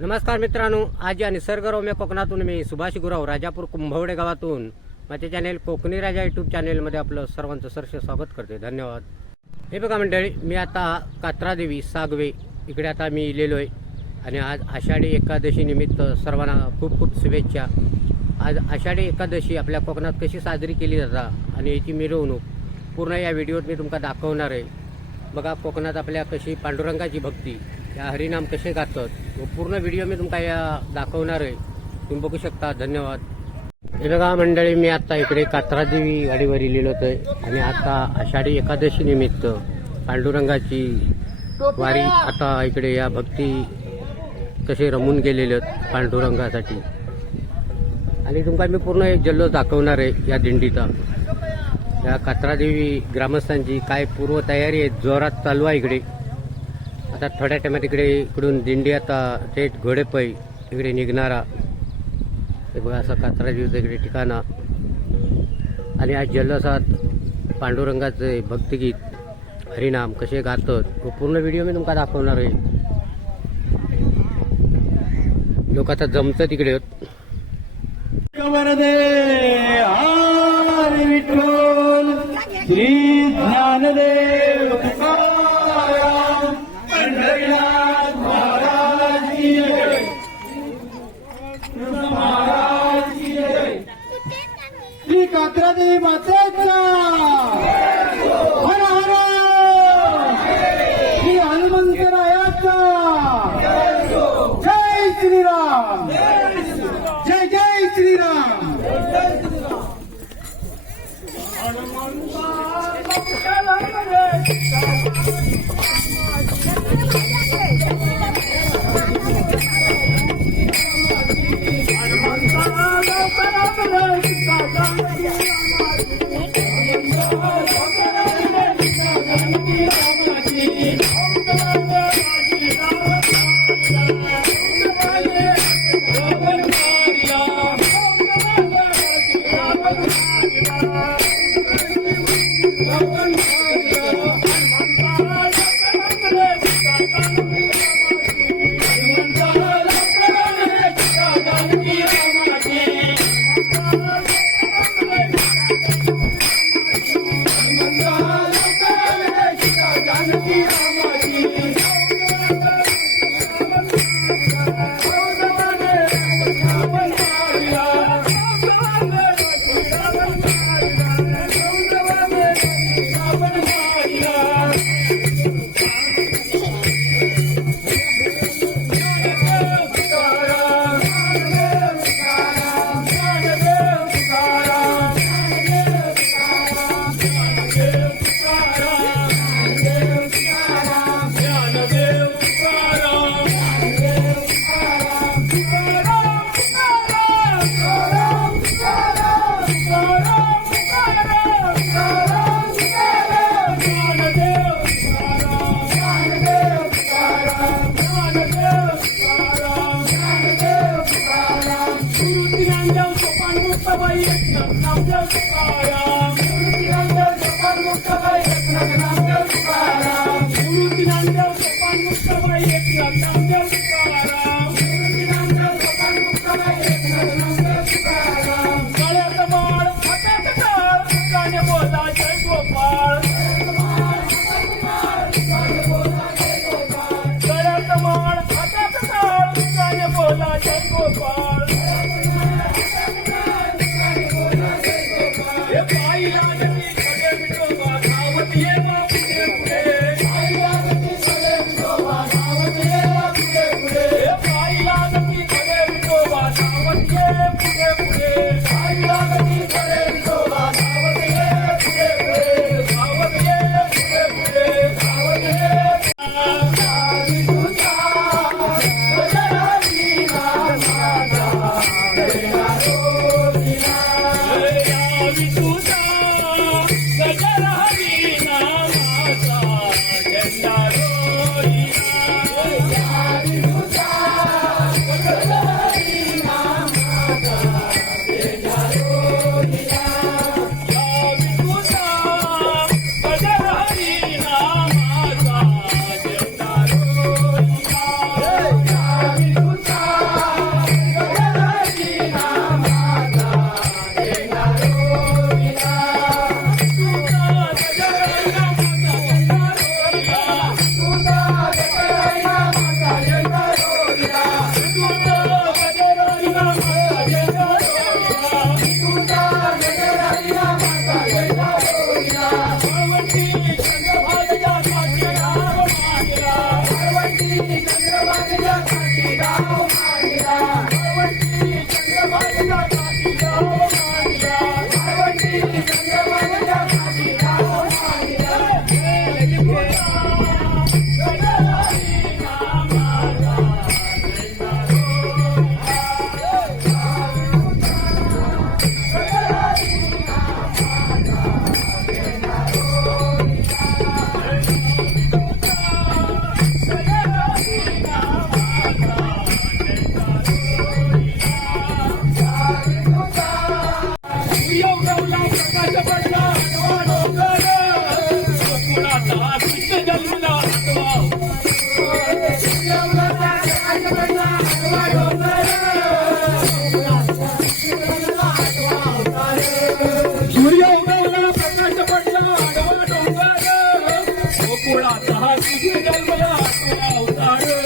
नमस्कार मित्रांनो, आज या निसर्गरम्य कोकणातून मी सुभाष गुराव राजापूर कुंभवडे गावातून माझे चॅनेल कोकणी राजा यूट्यूब चॅनेलमध्ये आपलं सर्वांचं सरस स्वागत करते. धन्यवाद. हे बघा मंडळी, मी आता कात्रादेवी सागवे इकडे आता मी इलेलो आहे आणि आज आषाढी एकादशी निमित्त सर्वांना खूप खूप शुभेच्छा. आज आषाढी एकादशी आपल्या कोकणात कशी साजरी केली जातात आणि याची मिरवणूक पूर्ण या व्हिडिओत मी तुमका दाखवणार आहे. बघा, कोकणात आपल्या कशी पांडुरंगाची भक्ती, या हरिनाम कसे गातात, पूर्ण व्हिडिओ मी तुमका या दाखवणार आहे. तुम्ही बघू शकता. धन्यवाद. हे बघा मंडळी, मी आता इकडे कात्रादेवी गाडीवर लिहिलो होतोय आणि आता आषाढी एकादशी निमित्त पांडुरंगाची वारी आता इकडे या भक्ती कसे रमून गेलेले आहेत पांडुरंगासाठी आणि तुमका मी पूर्ण एक जल्लोष दाखवणार आहे या दिंडीचा. या कात्रादेवी ग्रामस्थांची काय पूर्वतयारी आहे, जोरात चालू आहे इकडे. आता थोड्या टायमात इकडून दिंडी आता थेट घोडेपै इकडे निघणारा. हे बघा, असं कात्रादेवीचं इकडे ठिकाणा आणि आज जल्लोषात पांडुरंगाचे भक्तिगीत हरिनाम कसे गातात पूर्ण व्हिडिओ मी तुमका दाखवणार आहे. लोक आता जमतं तिकडे. श्री ज्ञानदेव पंढरीनाथ महाराज की जय. महाराज की जय. श्री कात्रादेवी मातेचा हर हर. श्री हनुमंतरायाचा जय श्रीराम. जय जय श्रीराम. सूर्य उगवला प्रकाश पडला आडवा डोंगर गोकुळाचा हा तुझे जन्मला आठवा अवतार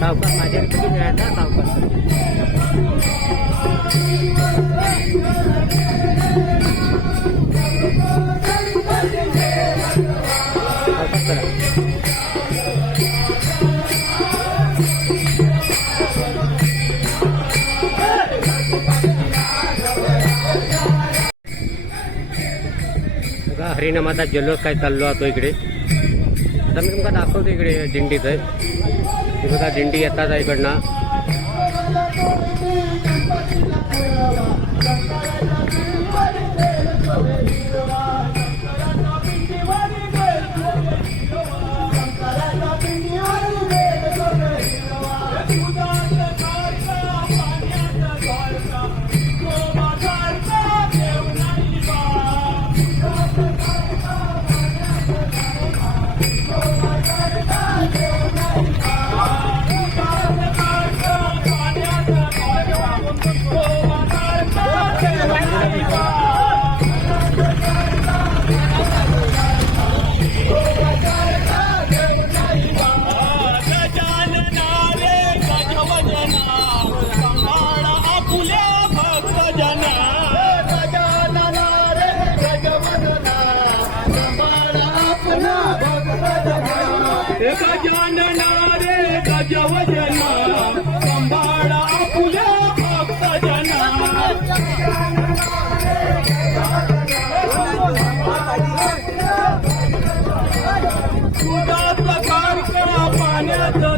सावकार माझ्या किती मिळायचा सावकार हरिनामाचा जल्लोष काय चाललो होतो इकडे. आता मी तुम्हाला दाखवतो इकडे दिंडीच आहे. हे बघा दिंडी येतात आहे इकडनं.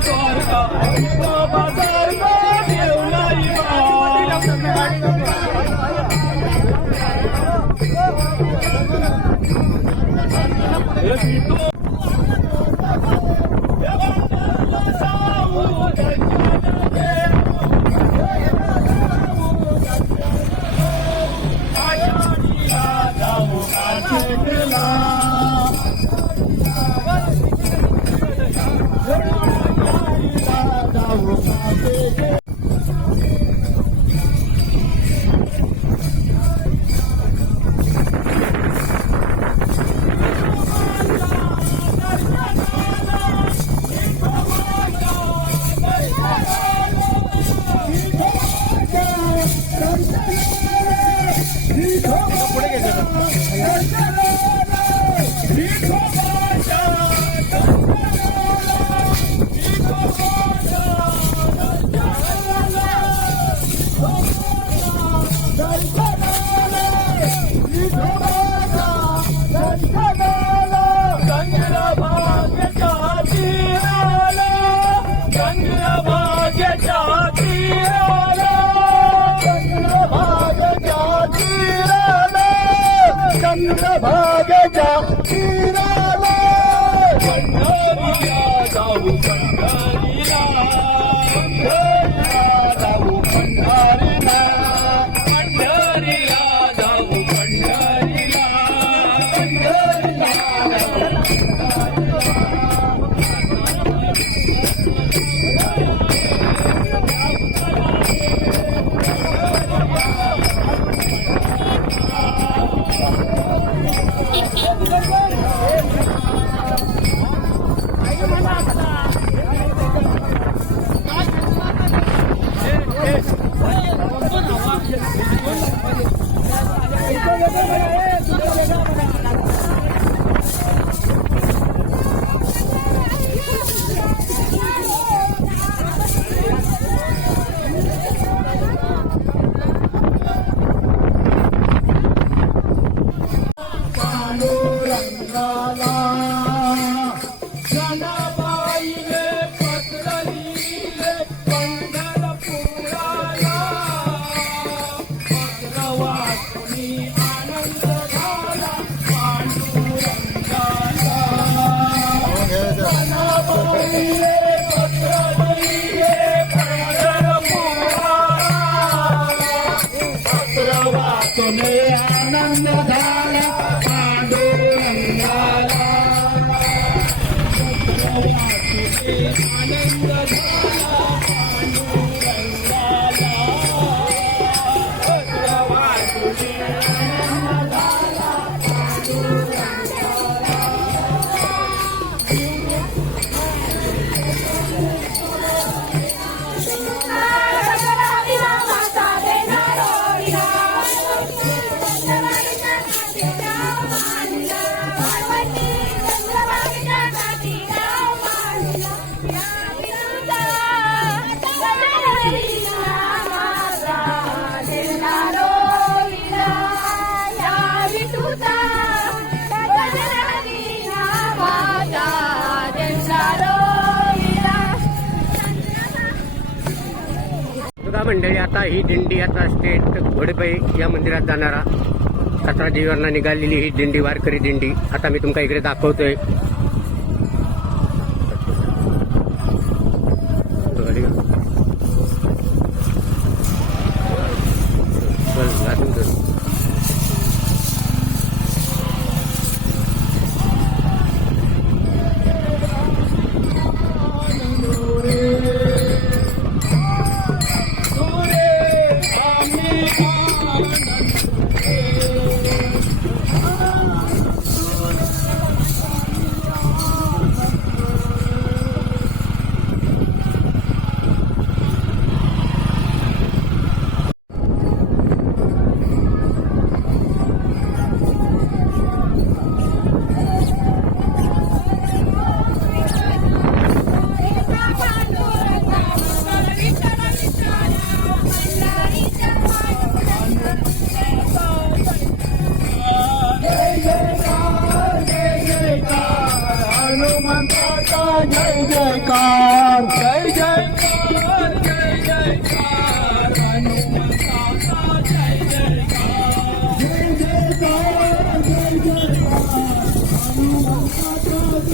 द्वारका बाजार चंद्रभागेच्या तीराला पंढरीला जाऊ पंढरीला जाऊ पंढरीला पंढरीला जाऊ पंढरीला जनाबाईने पत्र लिहिले पंढरपुराला पत्र वाचून आनंद झाला पांडुरंगाला जनाबाईने पत्र लिहिले पंढरपुराला पत्र वाचून आनंद झाला पांडुरंगाला आनंद झाला पांडुरंगाला पत्र वाचून आनंद झाला बघा मंडळी, आता ही दिंडी आता स्टेट घोडेपै या मंदिरात जाणारा कचरा जीवरला निघालेली ही दिंडी, वारकरी दिंडी आता मी तुमका इकडे दाखवतोय. जय जयकार जय जयकार जय जयकार हनुमंता जय जयकार जय जयकार जय जयकार हनुमंता जय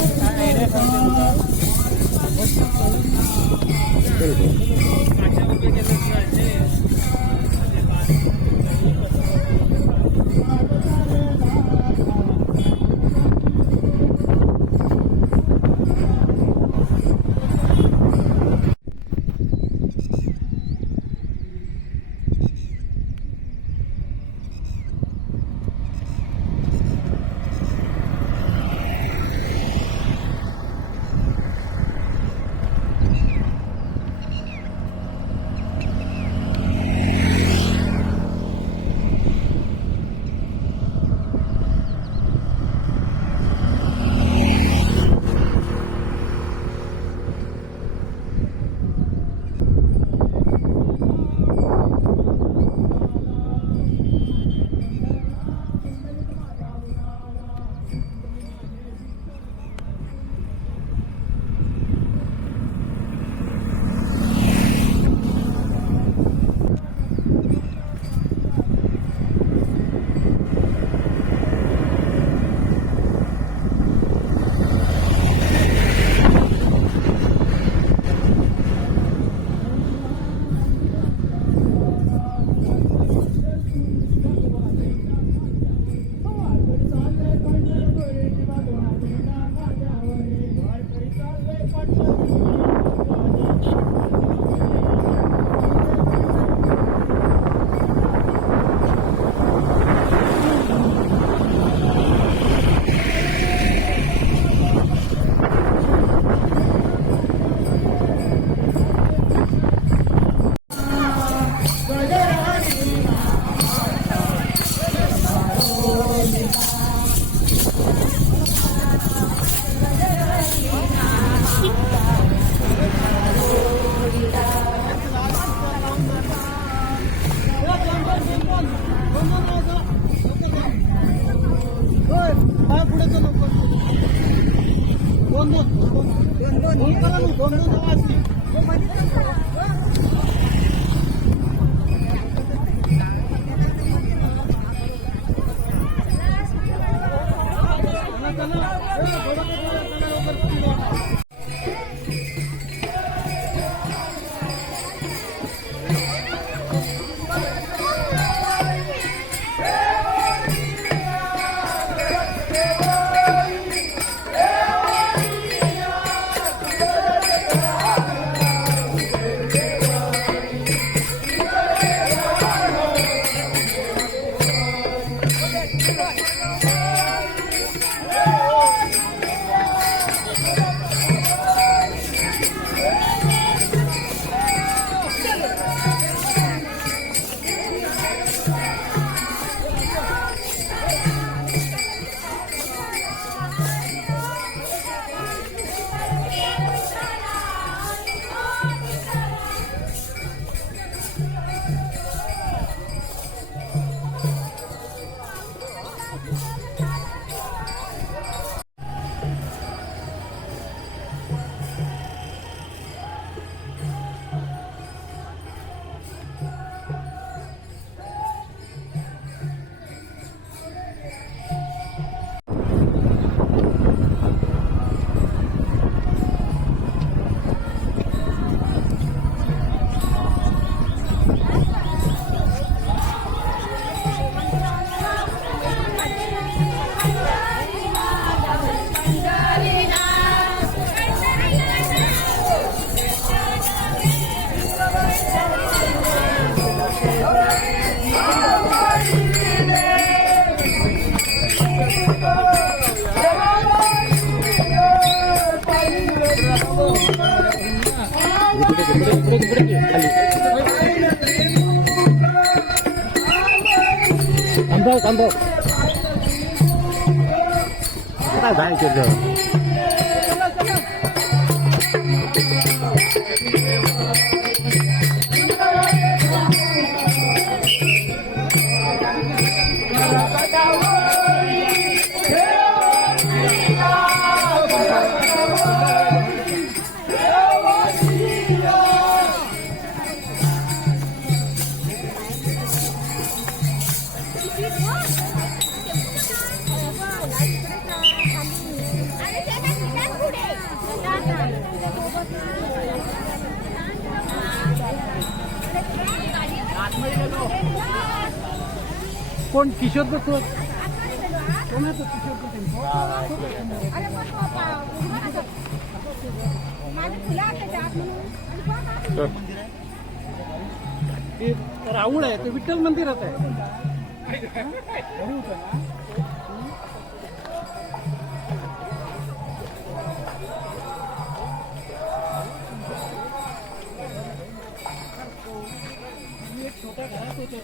थांबव थांबव काय बाहेर केलं कोण किशोर बसवत कोणाचं किशोर ते राऊळ आहे ते विठ्ठल मंदिरात आहे छोट्या घरात होते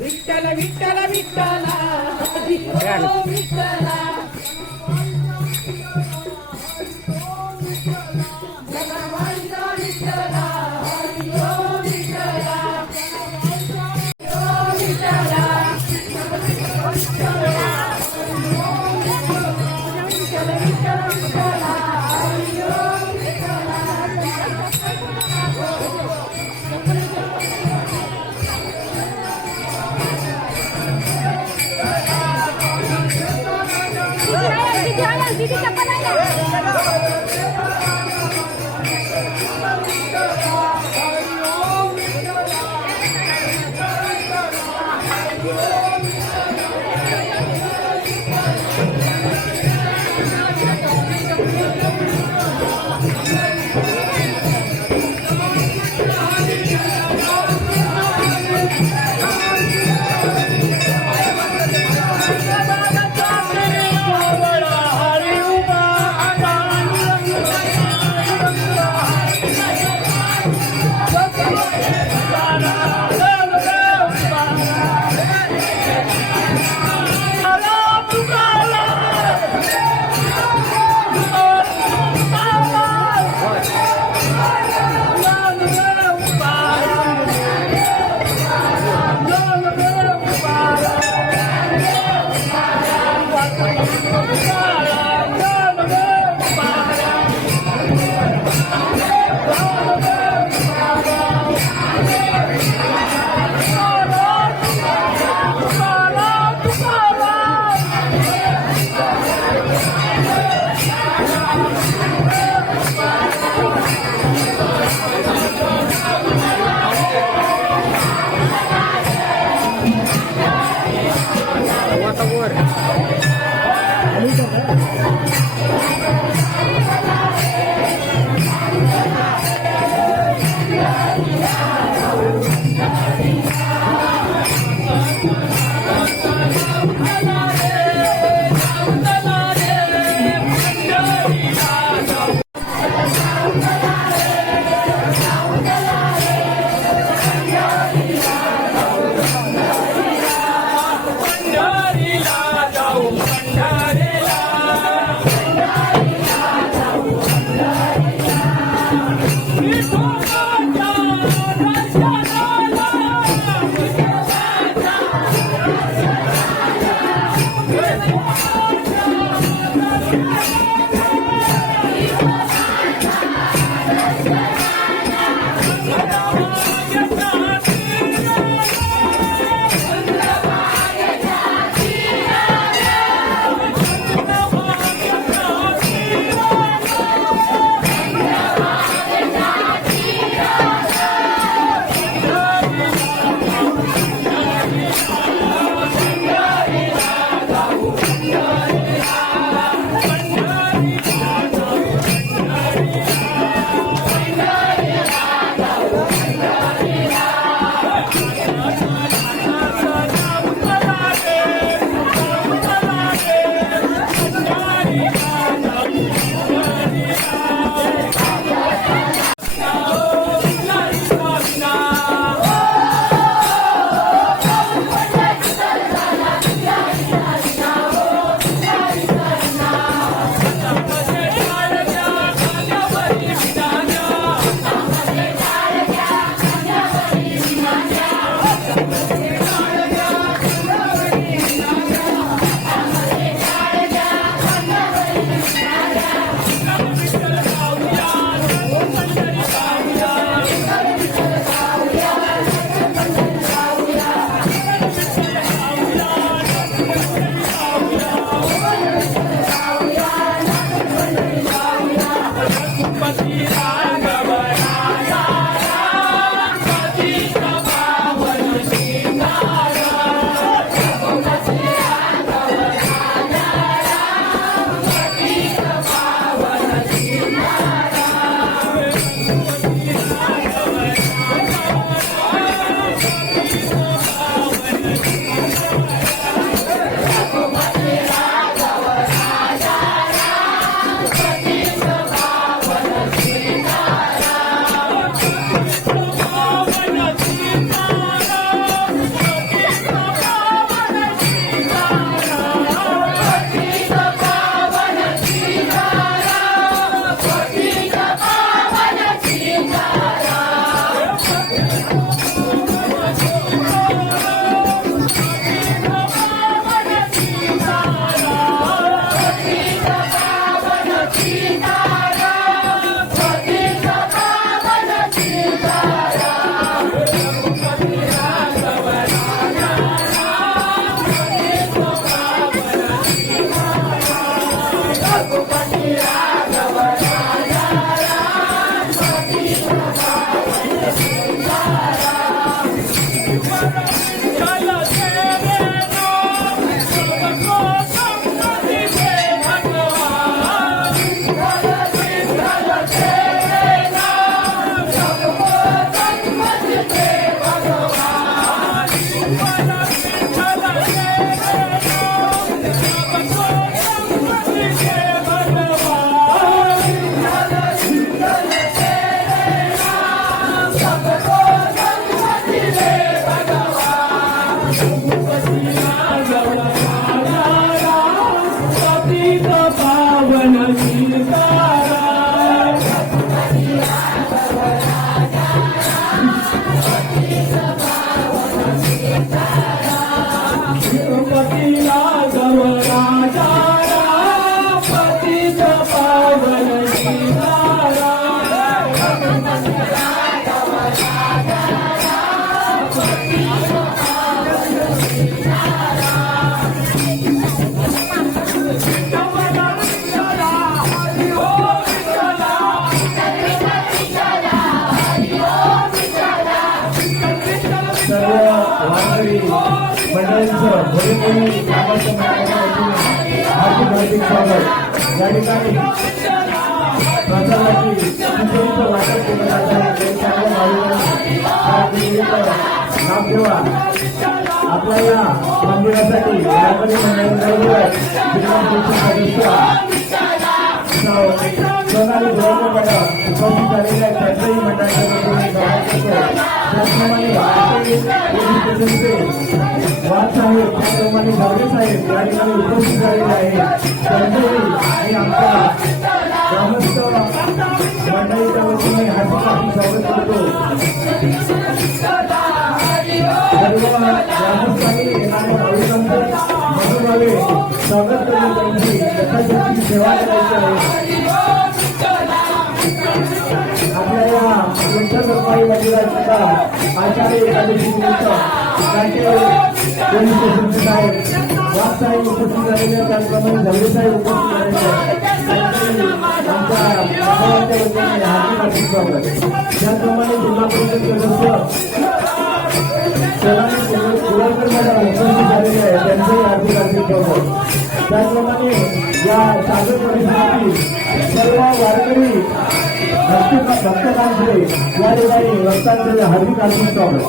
विठ्ठल विठ्ठल विठ्ठल हरी ओम विठ्ठल भगवंत विठ्ठल हरी ओम विठ्ठल ओम विठ्ठल दीदी चप्पल मंडळींचं भरीभरी कामाच्या हार्दिक स्वागत. या ठिकाणी प्रसादाची खिचडीचं वाटप केलं जात आहे. नाम ठेवा. आपल्या या मंदिरासाठी व्यापारी मंडळांबरोबर सोनाली गौरव मॅडम उपस्थित झालेल्या त्यांच्याही मंडळाच्या त्याचप्रमाणे वाघ साहेब त्याचप्रमाणे गावडे साहेब या ठिकाणी उपस्थित झालेले आहेत. त्यांचेही आणि आमच्या ग्रामस्थ मंडळीच्या वतीने हार्दिक स्वागत करतो. सर्व ग्रामस्थांनी येणाऱ्या नागरिकांचं मनोभावे स्वागत करून त्यांची यथाशक्ती सेवा करायची आहे. आपल्या या विठ्ठल मंदिराच्या आचार्य एकादशी निमित्त पोलीस स्टेशन साहेब वाघ साहेब उपस्थित झालेले त्याचप्रमाणे झवडे साहेब उपस्थित झालेले आमच्या गावाच्या वतीने हार्दिक स्वागत. त्याचप्रमाणे जिल्हा परिषद सदस्य गुरवकर मॅडम उपस्थित झालेले आहे त्यांचंही हार्दिक स्वागत. त्याचप्रमाणे या सागर परिसरातील सर्व वारकरी भक्तकांकडे या ठिकाणी भक्तांकडे हार्दिक स्वागत.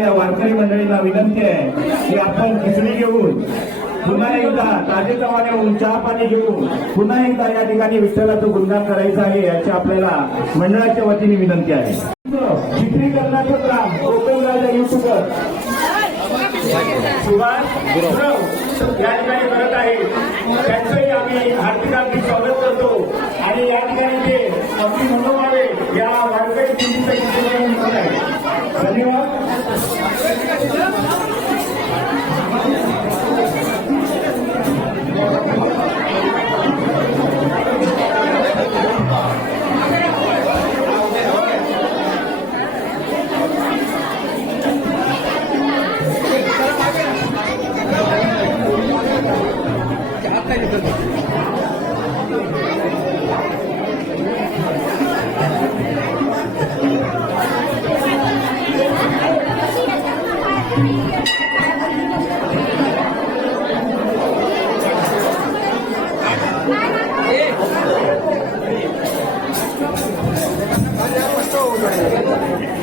या वारकरी मंडळींना विनंती आहे की आपण खिचडी घेऊन पुन्हा एकदा ताजेतवाने होऊन चहा पाणी घेऊन पुन्हा एकदा या ठिकाणी विठ्ठलाचं गुणगान करायचं आहे याची आपल्याला मंडळाच्या वतीने विनंती आहे. चित्रीकरणाचं काम कोकण राजा युट्यूबर सुभाष गुरव या ठिकाणी करत आहे. त्यांचंही आम्ही हार्दिक स्वागत करतो आणि या ठिकाणी ते अगदी मनोभावे या वारकरी दिंडीचं चित्रीकरण करत आहे. धन्यवाद.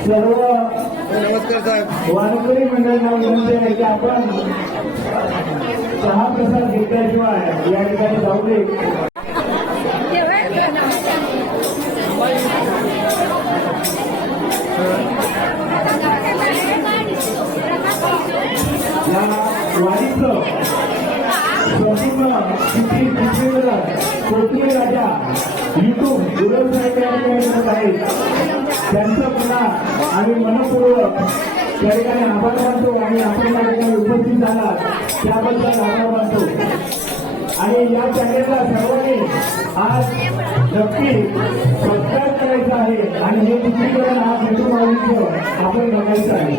सर्व वारकरी मंडळांना विनंती आहे की आपण चहा प्रसाद घेतल्याशिवाय या ठिकाणी जाऊ नये. या वारीचं संपूर्ण चित्रीकरण कोकणी राजा युट्यूब गुरव साहेब या ठिकाणी करत आहेत. त्यांचं पुन्हा आम्ही मनपूर्वक त्या ठिकाणी आभार मानतो आणि आपण या ठिकाणी उपस्थित झाला त्याबद्दल आभार मानतो. आणि या चॅनेलला सर्वांनी आज नक्की सबस्क्राईब करायचं आहे आणि हे चित्रीकरण हा भेटून आपण बघायचं आहे.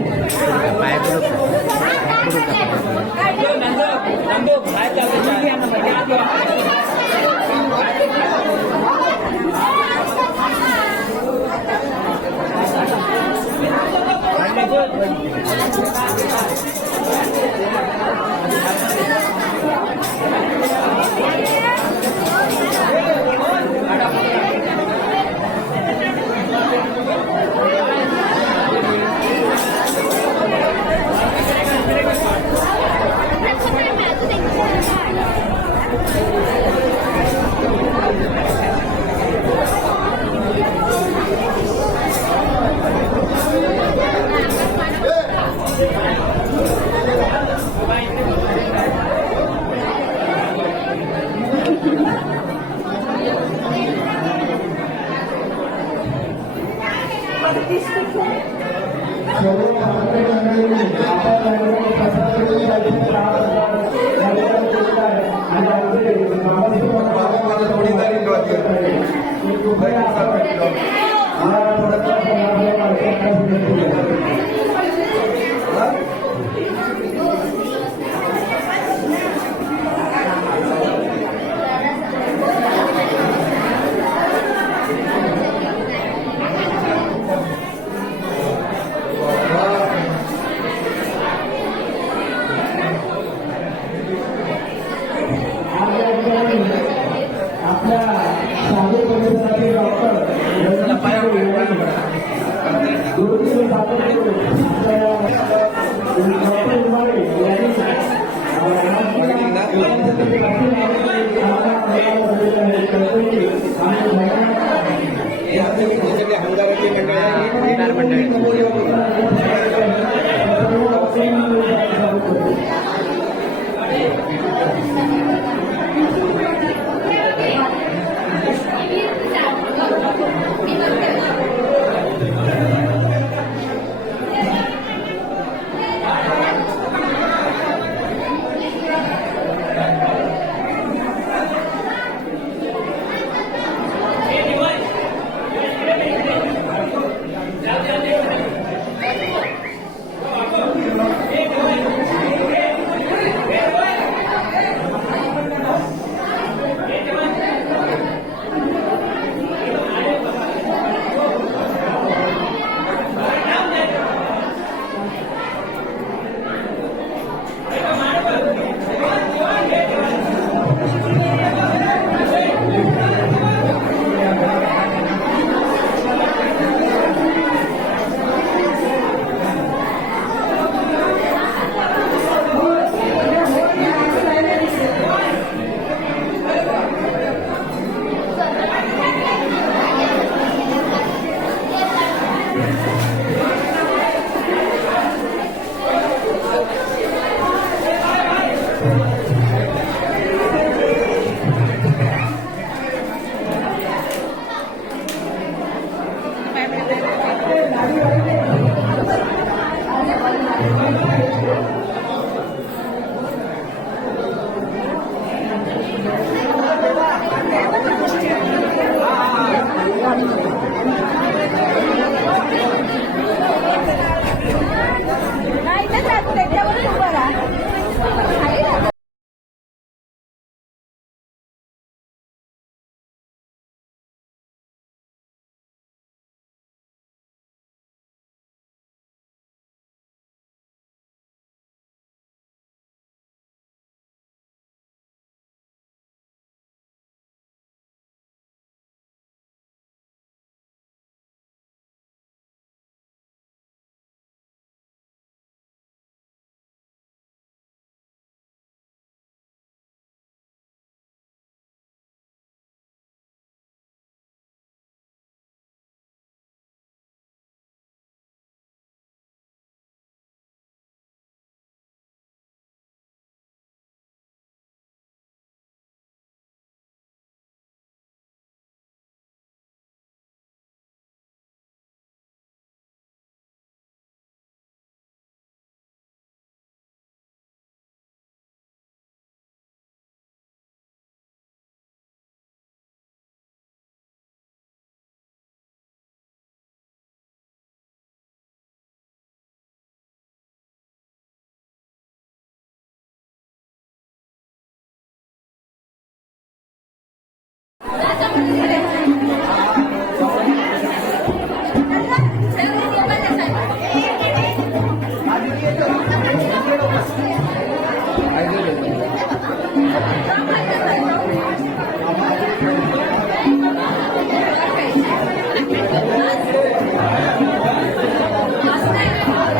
डॉक्टर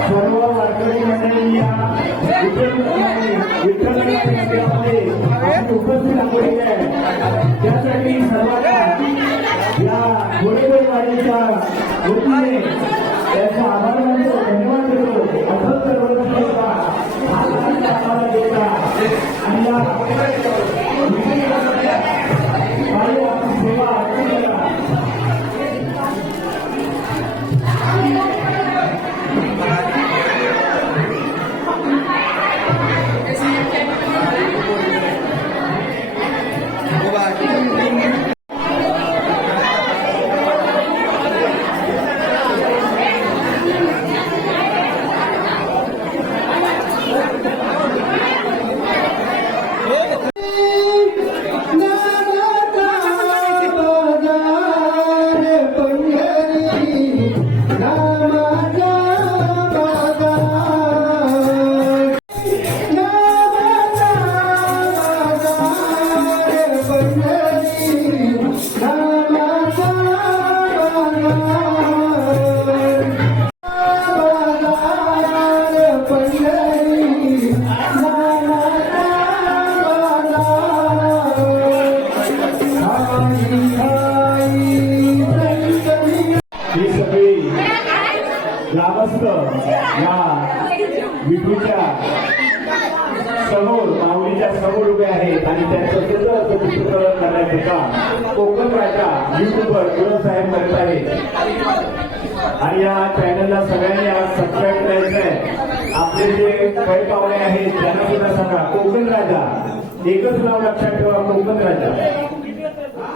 सर्व वारकरी मंडळी या विठ्ठल मंदिरामध्ये उपस्थित झालेली आहे. त्यासाठी सर्वांना या घोडेवाडीच्या वतीने त्यांचा आभार मानतो, धन्यवाद देतो. असंच सर्वजण आम्हाला देता आणि या आपली सेवा अर्थी करा. ही सगळी ग्रामस्थ या विठूच्या समोर माऊलीच्या समोर उभे आहेत आणि त्यांचं सुंदर असं चित्रीकरण करण्याचे काम कोकण राजा युट्यूबर गुरुसाहेब करत आहेत. आणि या चॅनलला सगळ्यांनी आज सबस्क्राईब करायचं आहे. आपले जे काही पाहुणे आहेत त्यांना सुद्धा सांगा कोकण राजा, एकच नाव लक्षात ठेवा, कोकण राजा.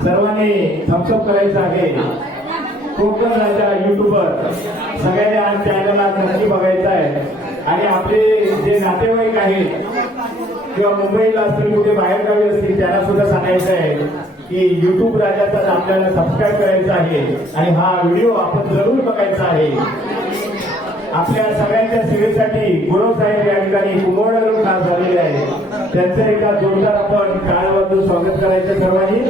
सर्वांनी थम्सअप करायचं आहे. कोकण राजा युट्यूबर सगळ्यांनी आज चॅनल आज नक्की बघायचा आहे. आणि आपले जे नातेवाईक आहेत किंवा मुंबईला असतील कुठे बाहेरगावी असतील त्यांना सुद्धा सांगायचं आहे की युट्यूब राजाचा आपल्याला सबस्क्राईब करायचा आहे आणि हा व्हिडिओ आपण जरूर बघायचा आहे. आपल्या सगळ्यांच्या सेवेसाठी गुरुसाहेब या ठिकाणी कुंभवड्यावरून खास झालेले आहे. त्यांचं एका जोरदार आपण टाळ वाजवून स्वागत करायचं सर्वांनी.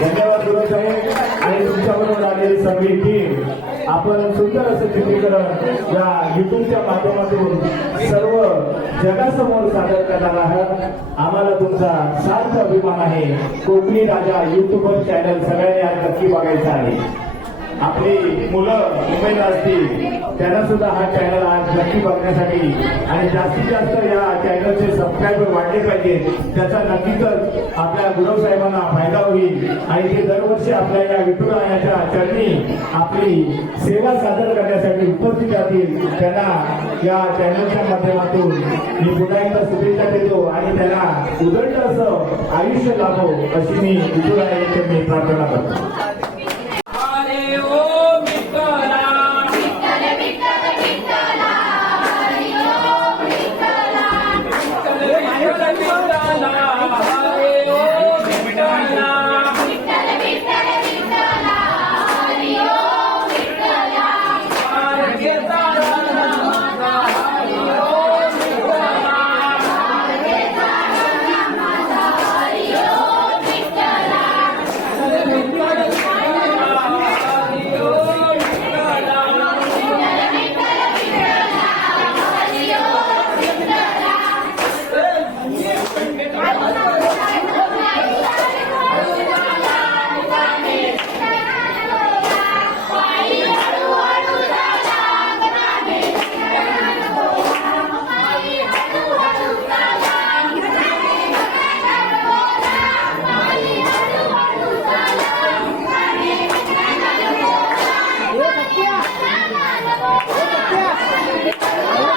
धन्यवाद गुरुसाहेब आणि तुमच्याबरोबर आलेली सगळी टीम. आपण सुंदर असं चित्रीकरण या युट्यूबच्या माध्यमातून सर्व जगासमोर सादर करणार आहात. आम्हाला तुमचा सार्थ अभिमान आहे. कोकणी राजा युट्यूबर चॅनल सगळ्यांनी आज नक्की बघायचा आहे. आपली मुलं मुंबईला असतील त्यांना सुद्धा हा चॅनल आज नक्की बघण्यासाठी आणि जास्तीत जास्त या चॅनलचे सबस्क्रायबर वाढले पाहिजेत. त्याचा नक्कीच आपल्या गुरव साहेबांना फायदा होईल आणि ते दरवर्षी आपल्या या विठुरायाच्या चरणी आपली सेवा सादर करण्यासाठी उपस्थित राहतील. त्यांना या चॅनलच्या माध्यमातून मी पुन्हा एकदा शुभेच्छा देतो आणि त्यांना उदंड असं आयुष्य लाभो अशी मी विठुरायाची मी प्रार्थना करतो. Oh,